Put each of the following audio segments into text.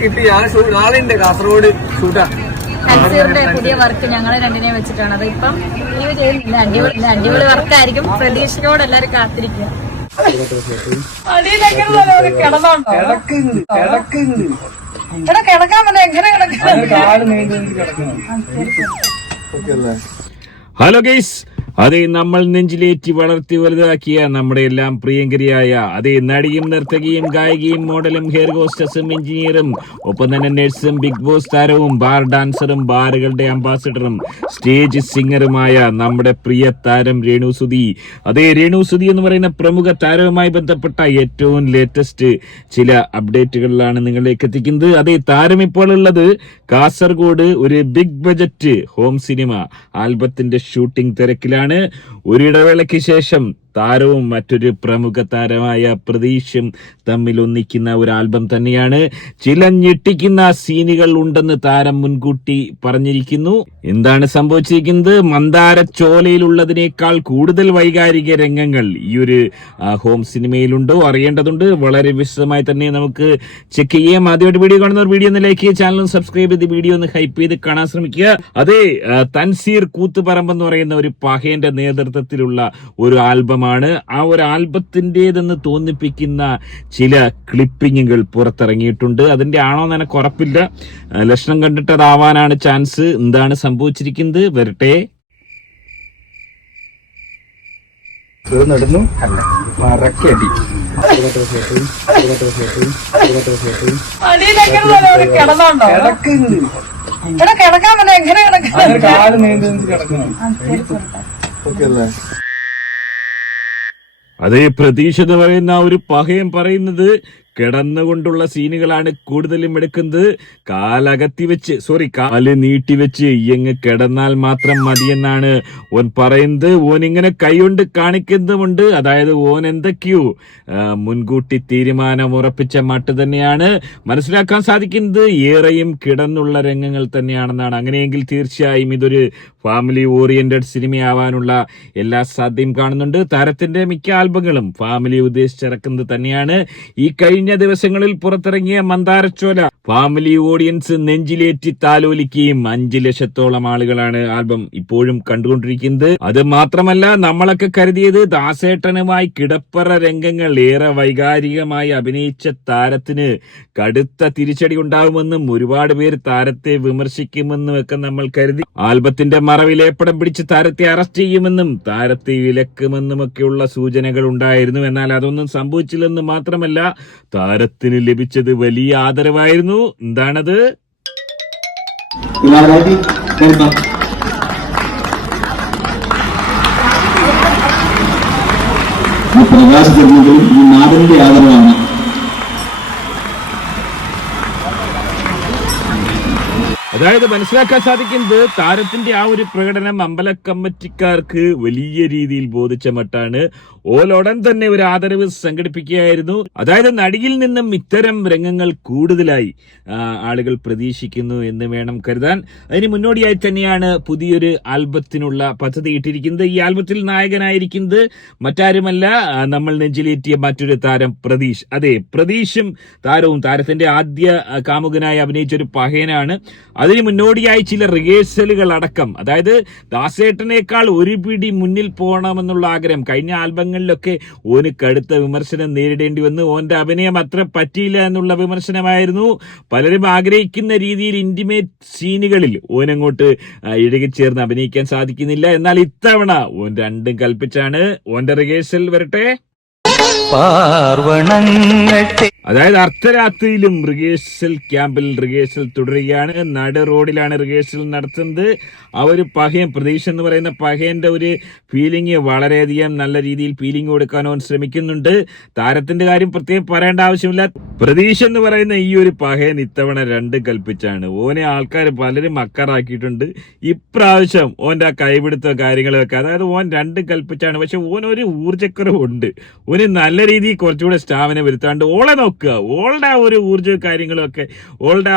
കിട്ടി. നാളെയുണ്ട് കാസർഗോഡ് ഷൂട്ടാ. തൻസീറിന്റെ പുതിയ വർക്ക് ഞങ്ങളെ രണ്ടിനെ വെച്ചിട്ടാണ്. അത് ഇപ്പം ലീവ് ചെയ്യുന്നില്ല. അടിപൊളി വർക്കായിരിക്കും. പ്രതീക്ഷയോടെ എല്ലാരും കാത്തിരിക്കുക. കിടക്കാൻ പറ്റില്ല. എങ്ങനെ കിടക്കാൻ? ഹലോ ഗൈസ്, അതെ നമ്മൾ നെഞ്ചിലേറ്റി വളർത്തി വലുതാക്കിയ നമ്മുടെ എല്ലാം പ്രിയങ്കരിയായ അതേ നടിയും നർത്തകിയും ഗായികയും മോഡലും ഹെയർ ഹോസ്റ്റസും എഞ്ചിനീയറും ഒപ്പം തന്നെ നഴ്സും ബിഗ് ബോസ് താരവും ബാർ ഡാൻസറും ബാറുകളുടെ അംബാസിഡറും സ്റ്റേജ് സിംഗറുമായ നമ്മുടെ പ്രിയ താരം രേണു സുധി. അതേ രേണു സുധി എന്ന് പറയുന്ന പ്രമുഖ താരവുമായി ബന്ധപ്പെട്ട ഏറ്റവും ലേറ്റസ്റ്റ് ചില അപ്ഡേറ്റുകളിലാണ് നിങ്ങളിലേക്ക് എത്തിക്കുന്നത്. അതേ താരം ഇപ്പോൾ ഉള്ളത് കാസർഗോഡ് ഒരു ബിഗ് ബജറ്റ് ഹോം സിനിമ ആൽബത്തിന്റെ ഷൂട്ടിംഗ് തിരക്കിലാണ്. ഒരിടവേളയ്ക്ക് ശേഷം താരവും മറ്റൊരു പ്രമുഖ താരമായ പ്രതീഷും തമ്മിൽ ഒന്നിക്കുന്ന ഒരു ആൽബം തന്നെയാണ്. ചില ഞെട്ടിക്കുന്ന സീനുകൾ ഉണ്ടെന്ന് താരം മുൻകൂട്ടി പറഞ്ഞിരിക്കുന്നു. എന്താണ് സംഭവിച്ചിരിക്കുന്നത്? മന്ദാരച്ചോലയിലുള്ളതിനേക്കാൾ കൂടുതൽ വൈകാരിക രംഗങ്ങൾ ഈ ഒരു ഹോം സിനിമയിലുണ്ടോ അറിയേണ്ടതുണ്ട്. വളരെ വിശദമായി തന്നെ നമുക്ക് ചെക്ക് ചെയ്യാം. ആദ്യമായിട്ട് വീഡിയോ കാണുന്നവർ വീഡിയോ ഒന്ന് ലൈക്ക് ചെയ്യുക, ചാനൽ സബ്സ്ക്രൈബ് ചെയ്ത് വീഡിയോ ഒന്ന് ഹൈപ്പ് ചെയ്ത് കാണാൻ ശ്രമിക്കുക. അതേ തൻസീർ കൂത്തുപറമ്പ് എന്ന് പറയുന്ന ഒരു പഹേന്റെ നേതൃത്വത്തിലുള്ള ഒരു ആൽബം ആണ്. ആ ഒരു ആൽബത്തിൻ്റെതെന്ന് തോന്നിപ്പിക്കുന്ന ചില ക്ലിപ്പിങ്ങുകൾ പുറത്തിറങ്ങിയിട്ടുണ്ട്. അതിന്റെ ആണോ എന്ന് എനിക്ക് ഉറപ്പില്ല. ലക്ഷണം കണ്ടിട്ട് അതാവാനാണ് ചാൻസ്. എന്താണ് സംഭവിച്ചിരിക്കുന്നത് വരട്ടെ. നടന്നു മറക്കടി കിടക്കാൻ പറ്റില്ല. എങ്ങനെ കിടക്കണം? അതേ പ്രതീക്ഷ എന്ന് പറയുന്ന ഒരു പഹയൻ പറയുന്നത് കിടന്നുകൊണ്ടുള്ള സീനുകളാണ് കൂടുതലും എടുക്കുന്നത്. കാല് നീട്ടിവെച്ച് ഇയങ്ങ് കിടന്നാൽ മാത്രം മതിയെന്നാണ് ഓൻ പറയുന്നത്. ഓൻ ഇങ്ങനെ കൈകൊണ്ട് കാണിക്കുന്നുമുണ്ട്. അതായത് ഓൻ എന്തൊക്കെയോ മുൻകൂട്ടി തീരുമാനം ഉറപ്പിച്ച മട്ട് തന്നെയാണ് മനസ്സിലാക്കാൻ സാധിക്കുന്നത്. ഏറെയും കിടന്നുള്ള രംഗങ്ങൾ തന്നെയാണെന്നാണ്. അങ്ങനെയെങ്കിൽ തീർച്ചയായും ഇതൊരു ഫാമിലി ഓറിയന്റഡ് സിനിമയാവാനുള്ള എല്ലാ സാധ്യതയും കാണുന്നുണ്ട്. താരത്തിന്റെ മിക്ക ആൽബങ്ങളും ഫാമിലി ഉദ്ദേശിച്ചിറക്കുന്നത് തന്നെയാണ്. ഈ കഴിഞ്ഞ ദിവസങ്ങളിൽ പുറത്തിറങ്ങിയ മന്ദാരച്ചോല ഫാമിലി ഓഡിയൻസ് നെഞ്ചിലേറ്റി താലോലിക്കുകയും 5 ലക്ഷത്തോളം ആളുകളാണ് ആൽബം ഇപ്പോഴും കണ്ടുകൊണ്ടിരിക്കുന്നത്. അത് മാത്രമല്ല, നമ്മളൊക്കെ കരുതിയത് ദാസേട്ടനുമായി കിടപ്പറ രംഗങ്ങൾ ഏറെ വൈകാരികമായി അഭിനയിച്ച താരത്തിന് കടുത്ത തിരിച്ചടി ഉണ്ടാവുമെന്നും ഒരുപാട് പേര് താരത്തെ വിമർശിക്കുമെന്നും ഒക്കെ നമ്മൾ കരുതി. ആൽബത്തിന്റെ മറവിലേപ്പടം പിടിച്ച് താരത്തെ അറസ്റ്റ് ചെയ്യുമെന്നും താരത്തെ വിലക്കുമെന്നുമൊക്കെയുള്ള സൂചനകൾ ഉണ്ടായിരുന്നു. എന്നാൽ അതൊന്നും സംഭവിച്ചില്ലെന്ന് മാത്രമല്ല, താരത്തിന് ലഭിച്ചത് വലിയ ആദരവായിരുന്നു. എന്താണത്? പ്രകാശിക്കുന്നതിലും ഈ നാടിന്റെ ആദരവാണ്. അതായത് മനസ്സിലാക്കാൻ സാധിക്കുന്നത് താരത്തിന്റെ ആ ഒരു പ്രകടനം അമ്പല കമ്മിറ്റിക്കാർക്ക് വലിയ രീതിയിൽ ബോധിച്ച മട്ടാണ്. ഓലോടൻ തന്നെ ഒരു ആദരവ് സംഘടിപ്പിക്കുകയായിരുന്നു. അതായത് നടിയിൽ നിന്നും ഇത്തരം രംഗങ്ങൾ കൂടുതലായി ആളുകൾ പ്രതീക്ഷിക്കുന്നു എന്ന് വേണം കരുതാൻ. അതിന് മുന്നോടിയായി തന്നെയാണ് പുതിയൊരു ആൽബത്തിനുള്ള പദ്ധതി ഇട്ടിരിക്കുന്നത്. ഈ ആൽബത്തിൽ നായകനായിരിക്കുന്നത് മറ്റാരുമല്ല, നമ്മൾ നെഞ്ചിലേറ്റിയ മറ്റൊരു താരം പ്രതീഷ്. അതെ, പ്രതീഷും താരവും താരത്തിന്റെ ആദ്യ കാമുകനായി അഭിനയിച്ച ഒരു പഹയനാണ്. അതിന് മുന്നോടിയായി ചില റിഹേഴ്സലുകൾ അടക്കം, അതായത് ദാസേട്ടനേക്കാൾ ഒരു പിടി മുന്നിൽ പോകണമെന്നുള്ള ആഗ്രഹം. കഴിഞ്ഞ ആൽബങ്ങളിലൊക്കെ ഓന് കടുത്ത വിമർശനം നേരിടേണ്ടി വന്നു. ഓന്റെ അഭിനയം അത്ര പറ്റിയില്ല എന്നുള്ള വിമർശനമായിരുന്നു. പലരും ആഗ്രഹിക്കുന്ന രീതിയിൽ ഇന്റിമേറ്റ് സീനുകളിൽ ഓനങ്ങോട്ട് ഇഴകിച്ചേർന്ന് അഭിനയിക്കാൻ സാധിക്കുന്നില്ല. എന്നാൽ ഇത്തവണ ഓൻ രണ്ടും കൽപ്പിച്ചാണ്. ഓന്റെ റിഹേഴ്സൽ വരട്ടെ. അതായത് അർദ്ധരാത്രിയിലും റിഹേഴ്സൽ ക്യാമ്പിൽ റിഹേഴ്സൽ തുടരുകയാണ്. നട റോഡിലാണ് റിഹേഴ്സൽ നടത്തുന്നത്. ആ ഒരു പഹയൻ പ്രതീക്ഷ എന്ന് പറയുന്ന പഹയന്റെ ഒരു ഫീലിംഗ് വളരെയധികം നല്ല രീതിയിൽ ഫീലിംഗ് കൊടുക്കാൻ ഓൻ ശ്രമിക്കുന്നുണ്ട്. താരത്തിന്റെ കാര്യം പ്രത്യേകം പറയേണ്ട ആവശ്യമില്ല. പ്രതീക്ഷ എന്ന് പറയുന്ന ഈ ഒരു പഹയൻ ഇത്തവണ രണ്ടും കൽപ്പിച്ചാണ്. ഓനെ ആൾക്കാർ പലരും മക്കറാക്കിയിട്ടുണ്ട്. ഇപ്രാവശ്യം ഓന്റെ ആ കൈപിടുത്ത കാര്യങ്ങളൊക്കെ, അതായത് ഓൻ രണ്ടും കൽപ്പിച്ചാണ്. പക്ഷെ ഓനൊരു ഊർജ്ജക്കുറവുണ്ട്. ഓന് നല്ല രീതിയിൽ കുറച്ചുകൂടെ സ്റ്റാമിന വരുത്താണ്ട് ഓളെ നോക്കുക. ഓളുടെ ആ ഒരു ഊർജ്ജവും കാര്യങ്ങളും ഒക്കെ, ഓളുടെ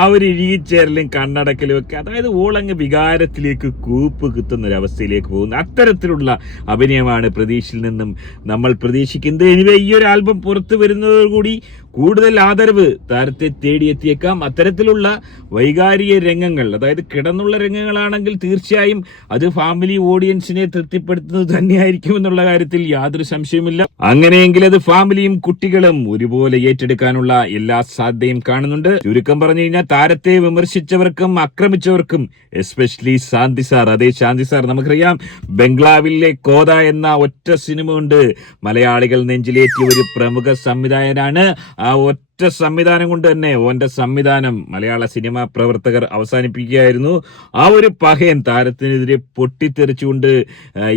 ആ ഒരു ഇഴിച്ചേരലും കണ്ണടക്കലും ഒക്കെ, അതായത് ഓളങ്ങ് വികാരത്തിലേക്ക് കൂപ്പ് കുത്തുന്ന ഒരു അവസ്ഥയിലേക്ക് പോകുന്നു. അത്തരത്തിലുള്ള അഭിനയമാണ് പ്രതീക്ഷയിൽ നിന്നും നമ്മൾ പ്രതീക്ഷിക്കുന്നത്. എനിവേ, ഈ ഒരു ആൽബം പുറത്തു വരുന്നതോടുകൂടി കൂടുതൽ ആദരവ് താരത്തെ തേടിയെത്തിയേക്കാം. അത്തരത്തിലുള്ള വൈകാരിക രംഗങ്ങൾ, അതായത് കിടന്നുള്ള രംഗങ്ങളാണെങ്കിൽ തീർച്ചയായും അത് ഫാമിലി ഓഡിയൻസിനെ തൃപ്തിപ്പെടുത്തുന്നത് തന്നെയായിരിക്കും എന്നുള്ള കാര്യത്തിൽ യാതൊരു സംശയവുമില്ല. അങ്ങനെയെങ്കിൽ അത് ഫാമിലിയും കുട്ടികളും ഒരുപോലെ ഏറ്റെടുക്കാനുള്ള എല്ലാ സാധ്യതയും കാണുന്നുണ്ട്. ചുരുക്കം പറഞ്ഞു കഴിഞ്ഞാൽ താരത്തെ വിമർശിച്ചവർക്കും ആക്രമിച്ചവർക്കും എസ്പെഷ്യലി ശാന്തി സാർ, അതേ ശാന്തി സാർ, നമുക്കറിയാം ബംഗ്ലാവിലെ കോദ എന്ന ഒറ്റ സിനിമ കൊണ്ട് മലയാളികൾ നെഞ്ചിലേറ്റിയ ഒരു പ്രമുഖ സംവിധായകനാണ്. ആ ഒറ്റ സംവിധാനം കൊണ്ട് തന്നെ ഓന്റെ സംവിധാനം മലയാള സിനിമാ പ്രവർത്തകർ അവസാനിപ്പിക്കുകയായിരുന്നു. ആ ഒരു പകയൻ താരത്തിനെതിരെ പൊട്ടിത്തെറിച്ചുകൊണ്ട്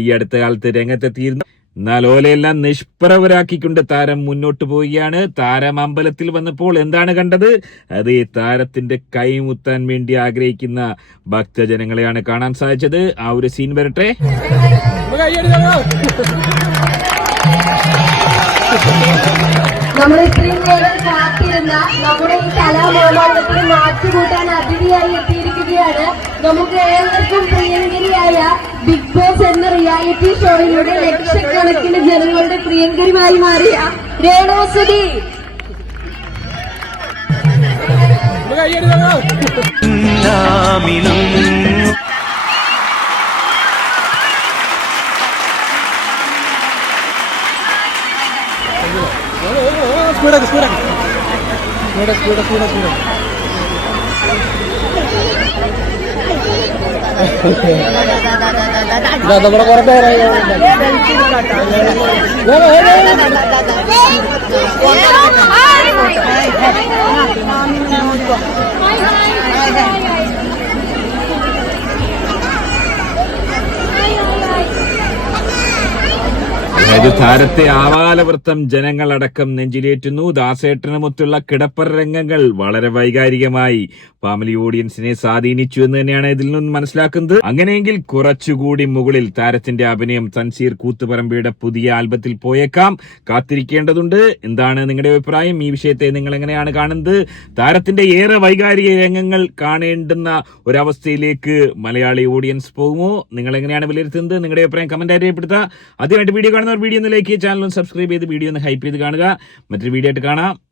ഈ അടുത്ത കാലത്ത് രംഗത്തെത്തിയിരുന്നു. എന്നാൽ ഓലയെല്ലാം നിഷ്പ്രഭരാക്കിക്കൊണ്ട് താരം മുന്നോട്ട് പോവുകയാണ്. താരം അമ്പലത്തിൽ വന്നപ്പോൾ എന്താണ് കണ്ടത്? അത് താരത്തിന്റെ കൈമുത്താൻ വേണ്ടി ആഗ്രഹിക്കുന്ന ഭക്തജനങ്ങളെയാണ് കാണാൻ സാധിച്ചത്. ആ ഒരു സീൻ വരട്ടെ. നമ്മൾ ഇത്രയും നേരം കാത്തിരുന്ന നമ്മുടെ ഈ കലാമാമാങ്കത്തിന് മാറ്റുകൂട്ടാൻ അതിഥിയായി എത്തിയിരിക്കുകയാണ്. നമുക്ക് ഏവർക്കും പ്രിയങ്കരിയായ ബിഗ് ബോസ് എന്ന റിയാലിറ്റി ഷോയിലൂടെ ലക്ഷക്കണക്കിന് ജനങ്ങളുടെ പ്രിയങ്കരിയായി മാറിയ രേണുസുതി. നമ്മുടെ പുറത്തെ അതായത് താരത്തെ ആവാലവൃത്തം ജനങ്ങളടക്കം നെഞ്ചിലേറ്റുന്നു. ദാസേട്ടനുമൊത്തുള്ള കിടപ്പറ രംഗങ്ങൾ വളരെ വൈകാരികമായി ഫാമിലി ഓഡിയൻസിനെ സ്വാധീനിച്ചു എന്ന് തന്നെയാണ് ഇതിൽ നിന്ന് മനസ്സിലാക്കുന്നത്. അങ്ങനെയെങ്കിൽ കുറച്ചുകൂടി മുകളിൽ താരത്തിന്റെ അഭിനയം തൻസീർ കൂത്തുപറമ്പിയുടെ പുതിയ ആൽബത്തിൽ പോയേക്കാം. കാത്തിരിക്കേണ്ടതുണ്ട്. എന്താണ് നിങ്ങളുടെ അഭിപ്രായം? ഈ വിഷയത്തെ നിങ്ങൾ എങ്ങനെയാണ് കാണുന്നത്? താരത്തിന്റെ ഏറെ വൈകാരിക രംഗങ്ങൾ കാണേണ്ടുന്ന ഒരവസ്ഥയിലേക്ക് മലയാളി ഓഡിയൻസ് പോകുമോ? നിങ്ങൾ എങ്ങനെയാണ് വിലയിരുത്തുന്നത്? നിങ്ങളുടെ അഭിപ്രായം കമന്റ് രേഖപ്പെടുത്തുക. ആദ്യമായിട്ട് വീഡിയോ കാണുന്നവർ വീഡിയോ ഒന്ന് ലൈക്ക് ചെയ്യുക, ചാനൽ ഒന്ന് സബ്സ്ക്രൈബ് ചെയ്ത് വീഡിയോ ഒന്ന് ഹൈപ്പ് ചെയ്ത് കാണുക. മറ്റൊരു വീഡിയോ ആയിട്ട് കാണാം.